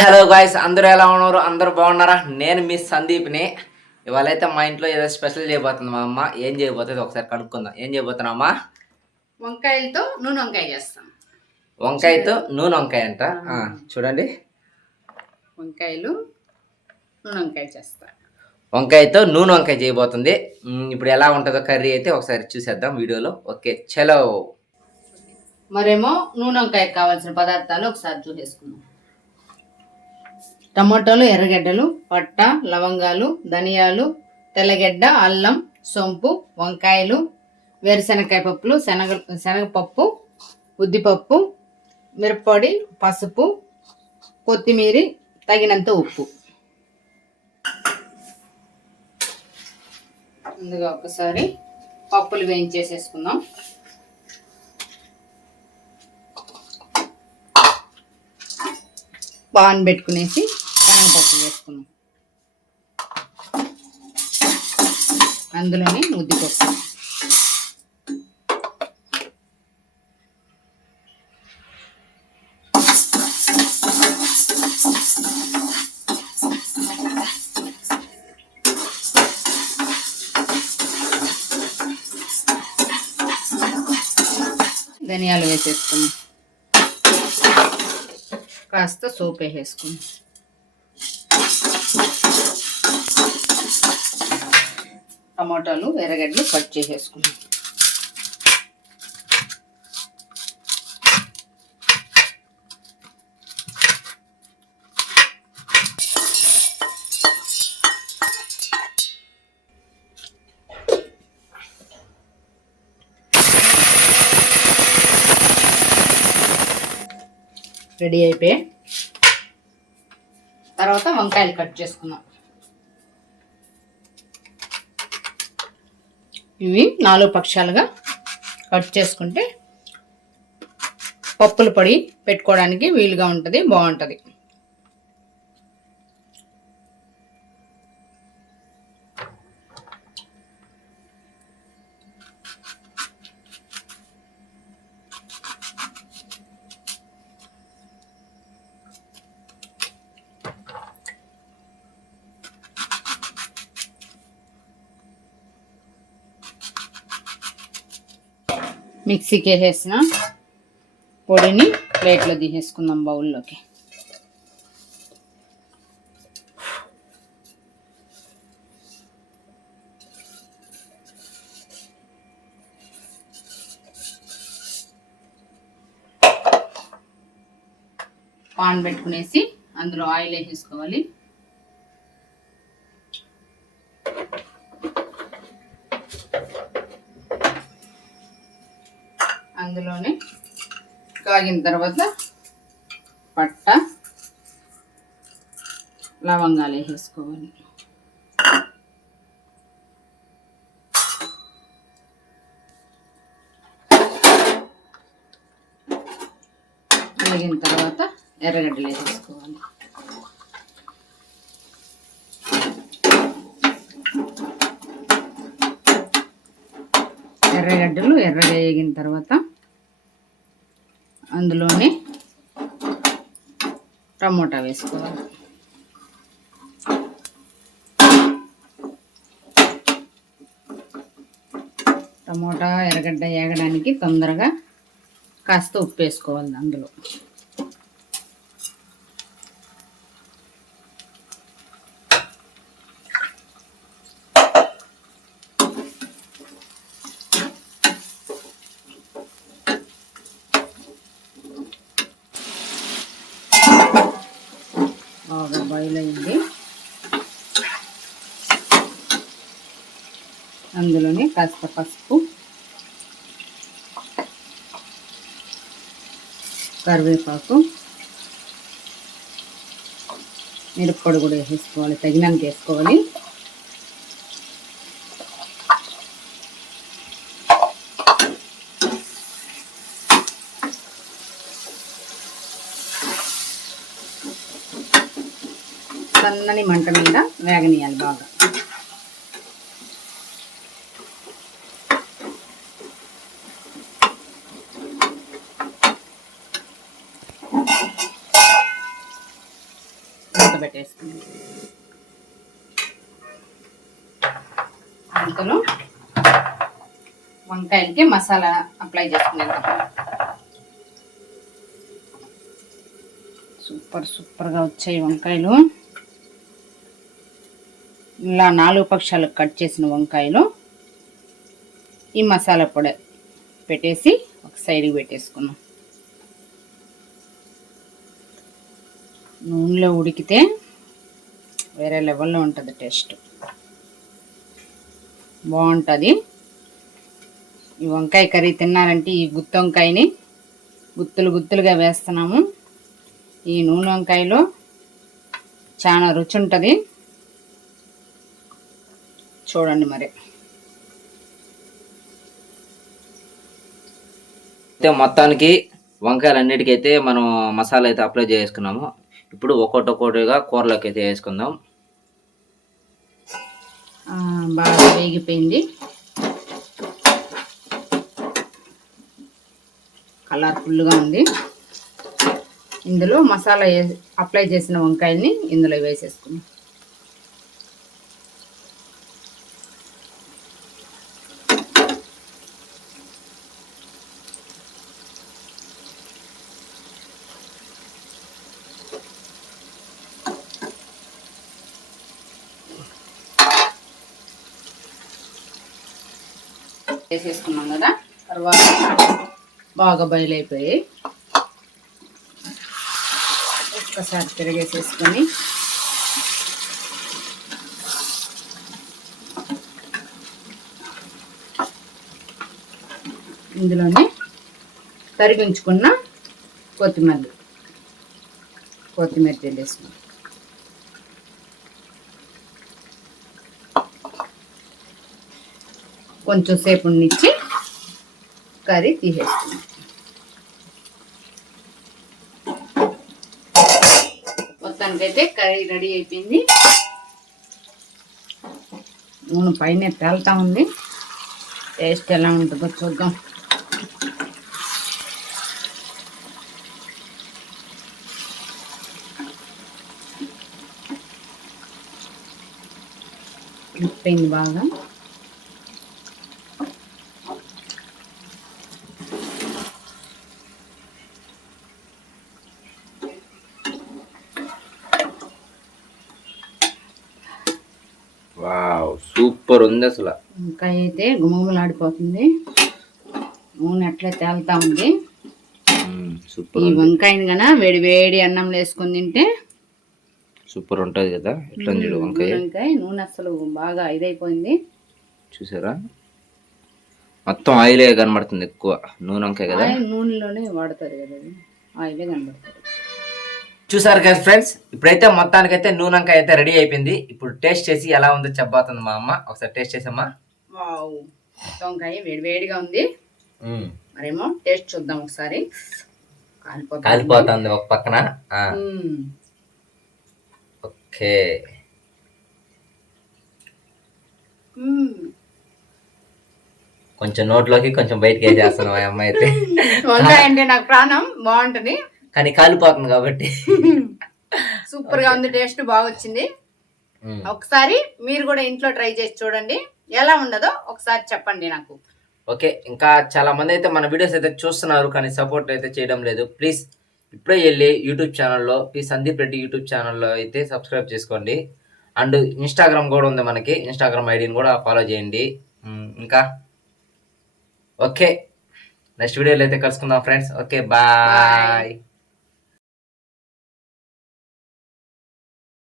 Hello guys, అందరూ ఎలా ఉన్నారు? అందరూ బాగున్నారా? నేను మీ సందీప్ని. ఇవాళైతే మా ఇంట్లో ఏదో స్పెషల్ చేయబోతుంది మా అమ్మ. ఏం చేయబోతుంది ఒకసారి కనుక్కుందాం. ఏం చేయబోతున్నా అమ్మా? వంకాయలతో నూనె వంకాయ చేస్తాం. వంకాయతో నూనె వంకాయ అంట. చూడండి, వంకాయలు నూనె వంకాయ చేస్తా. వంకాయతో నూనె వంకాయ చేయబోతుంది. ఇప్పుడు ఎలా ఉంటుందో కర్రీ అయితే ఒకసారి చూసేద్దాం వీడియోలో. ఓకే, చలో. మరేమో నూనె వంకాయకి కావాల్సిన పదార్థాలు ఒకసారి చూసేసుకుందాం. టమాటోలు, ఎర్రగడ్డలు, పట్ట, లవంగాలు, ధనియాలు, తెల్లగడ్డ, అల్లం, సొంపు, వంకాయలు, వేరుశనగకాయ పప్పులు, శనగపప్పు, ఉద్దిపప్పు, మిరప్పొడి, పసుపు, కొత్తిమీర, తగినంత ఉప్పు. ముందుగా ఒకసారి పప్పులు వేయించేసేసుకుందాం. పాన్ పెట్టుకునేసి శనగపప్పు వేసుకుందాం. అందులోనే ఉద్దిపప్పు, ధనియాలు వేసేసుకుందాం. కాస్త సోప్ వేసేసుకుందాం. టమాటాలు, ఎర్రగడ్డలు కట్ చేసేసుకుందాం. రెడీ అయిపోయి తర్వాత వంకాయలు కట్ చేసుకుందాం. ఇవి 4 పక్షాలుగా కట్ చేసుకుంటే పప్పుల పొడి పెట్టుకోవడానికి వీలుగా ఉంటుంది, బాగుంటుంది. మిక్సీకి వేసేసిన పొడిని ప్లేట్లో తీసేసుకుందాం, బౌల్లోకి. పాన్ పెట్టుకునేసి అందులో ఆయిల్ వేసేసుకోవాలి. అందులోనే కాగిన తర్వాత పట్ట, లవంగాలు వేసేసుకోవాలి. వేగిన తర్వాత ఎర్రగడ్డలు వేసేసుకోవాలి. ఎర్రగడ్డలు ఎర్రగా వేగిన తర్వాత అందులోనే టమోటా వేసుకోవాలి. టమోటా, ఎర్రగడ్డ వేగడానికి తొందరగా కాస్త ఉప్పు వేసుకోవాలి అందులో. బాగా బాయిల్ అయింది. అందులోనే కాస్త పసుపు, కరివేపాకు, మిరప్పొడి కూడా వేసేసుకోవాలి, తగినంత వేసుకోవాలి. సన్నని మంట మీద వేగనీయాలి బాగా. పెట్టేసుకుందాం. అంతలో వంకాయలకి మసాలా అప్లై చేసుకునేద్దాం. సూపర్గా వచ్చాయి వంకాయలు. ఇలా 4 పక్షాలకు కట్ చేసిన వంకాయలు ఈ మసాలా పొడి పెట్టేసి ఒక సైడ్కి పెట్టేసుకున్నాం. నూనెలో ఉడికితే వేరే లెవెల్లో ఉంటుంది, టేస్ట్ బాగుంటుంది. ఈ వంకాయ కర్రీ తిన్నారంటే ఈ గుత్తి వంకాయని గుత్తులుగా వేస్తున్నాము. ఈ నూనె వంకాయలో చాలా రుచి ఉంటుంది. చూడండి మరి. అయితే మొత్తానికి వంకాయలన్నిటికైతే మనం మసాలా అయితే అప్లై చేసుకున్నాము. ఇప్పుడు ఒక్కొక్కటిగా కూరలోకి అయితే వేసుకుందాం. బాగా వేగిపోయింది, కలర్ఫుల్గా ఉంది. ఇందులో మసాలా అప్లై చేసిన వంకాయల్ని ఇందులో వేసేసుకున్నాం. వేసేసుకున్నాం కదా, తర్వాత బాగా బాయిల్ అయిపోయి ఒక్కసారి తిరిగేసేసుకొని ఇందులోనే తరిగించుకున్న కొత్తిమీర వేసుకున్నాం. కొంచెం సేపు ఉండిచ్చి కర్రీ తీసేసుకున్నాం. మొత్తానికైతే కర్రీ రెడీ అయిపోయింది. నూనె పైన తేలుతా ఉంది. టేస్ట్ ఎలా ఉంటుందో చూద్దాం. ఉప్పైంది బాగా. వావ్, సూపర్ ఉంది అసలు. వంకాయ అయితే గుమగుమలాడిపోతుంది, నూనె అట్లా తేలుతా ఉంది. సూపర్. ఈ వంకాయని గన వేడి అన్నంలో వేసుకొని తింటే సూపర్ ఉంటుంది కదా. ఎట్లా చూడు వంకాయ నూనె అసలు బాగా ఇదైపోయింది. చూసారా, మొత్తం ఆయిలే కనబడుతుంది ఎక్కువ. నూనె వంకాయ కదా, నూనెలోనే వాడతారు కదా, ఆయిలే కనబడుతుంది. చూసారు కదా ఫ్రెండ్స్, ఇప్పుడైతే మొత్తానికైతే నూనె వంకాయ అయితే రెడీ అయిపోయింది. ఇప్పుడు టేస్ట్ చేసి ఎలా ఉందో చెప్పబోతుంది మా అమ్మ. ఒకసారి టేస్ట్ చేసామ్మా. వావ్, వంకాయ వేడిగా ఉంది. మరేమో టేస్ట్ చూద్దాం ఒకసారి. కాలిపోతుంది ఒక పక్కన. ఓకే, కొంచెం నోట్లోకి కొంచెం బయటకి వేసేస్తున్నాం ఆ అమ్మాయి అయితే. వంకాయ అంటే నాకు ప్రాణం, బాగుంటది కానీ కాలిపోతుంది కాబట్టి. సూపర్ గా ఉంది, టేస్ట్ బాగా వచ్చింది. ఒకసారి మీరు కూడా ఇంట్లో ట్రై చేసి చూడండి, ఎలా ఉండదో ఒకసారి చెప్పండి నాకు. ఓకే, ఇంకా చాలా మంది అయితే మన వీడియోస్ అయితే చూస్తున్నారు కానీ సపోర్ట్ అయితే చేయడం లేదు. ప్లీజ్ ఇప్పుడే వెళ్ళి యూట్యూబ్ ఛానల్లో సందీప్ రెడ్డి యూట్యూబ్ ఛానల్లో అయితే సబ్స్క్రైబ్ చేసుకోండి. అండ్ ఇన్స్టాగ్రామ్ కూడా ఉంది మనకి, ఇన్స్టాగ్రామ్ ఐడిని కూడా ఫాలో చేయండి. ఇంకా ఓకే, నెక్స్ట్ వీడియోలో అయితే కలుసుకుందాం ఫ్రెండ్స్. Okay, bye.